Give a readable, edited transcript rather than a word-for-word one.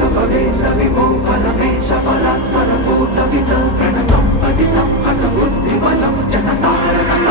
भवेश विभो परमेश बलात् परभूतविद प्रणतं पतितं हत बुद्धिबलं जनतारण